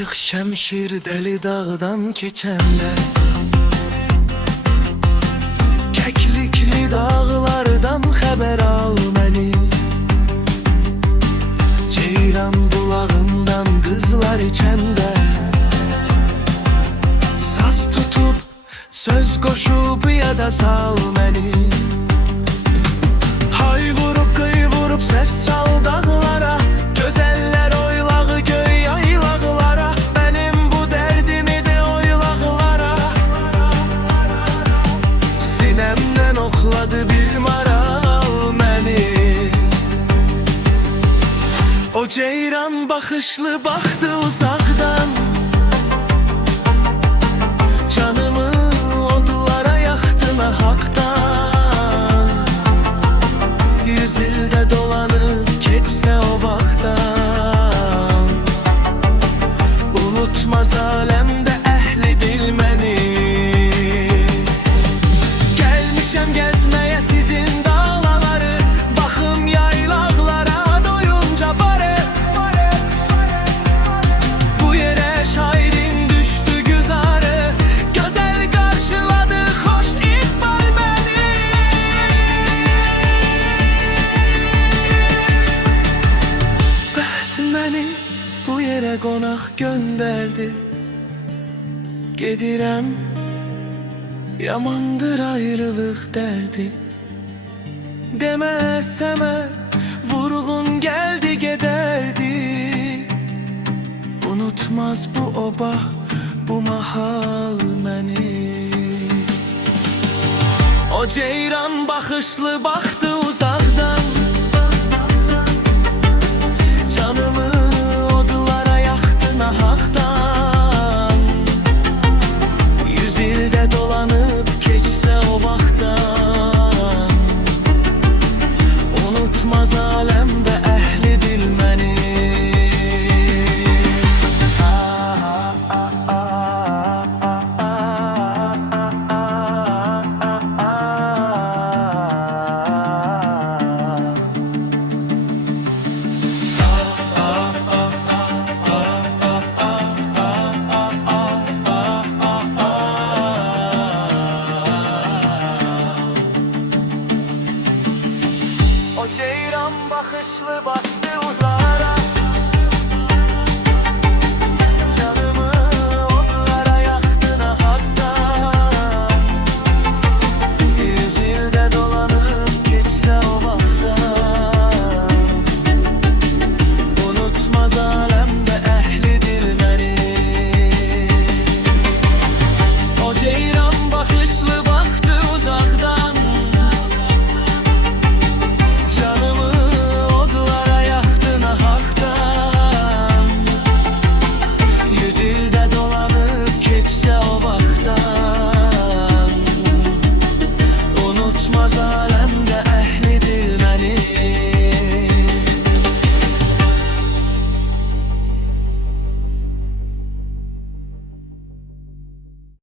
Aşık şemşir deli dağdan keçende, Keklikli dağlardan haber al məni. Ceyran bulağından kızlar içende, saz tutup söz koşup ya da sal məni. Hay vurup kıy vurup ses sal dağlara, gözeller oylağı göy yaylaqlara. Benim bu derdimi de oylaqlara, sinemden okladı bir maral məni. O ceyran bakışlı baktı uzaktan, canımı odlara yaktı haktan. Yüz ilde dolanıp geçse o baktan, unutmaz alemde ehli dil məni. Gelmişem gezmeye sizin dağları, bakım yaylaqlara doyunca bari. Bu yere şairin düştü güzarı, güzel karşıladı hoş ikbal beni. Bəxt məni bu yere qonaq gönderdi. Gedirəm, yamandır ayrılık derdi. Demeseme vurgun geldi giderdi. Unutmaz bu oba, bu mahal məni. O ceyran bakışlı baktı uzaktan, canımı odlara yaktı nahaktan. Yüz ilde dolanıp geçse o vaktan, unutmaz alemde ehli dil məni. O ceyran bakışlı bak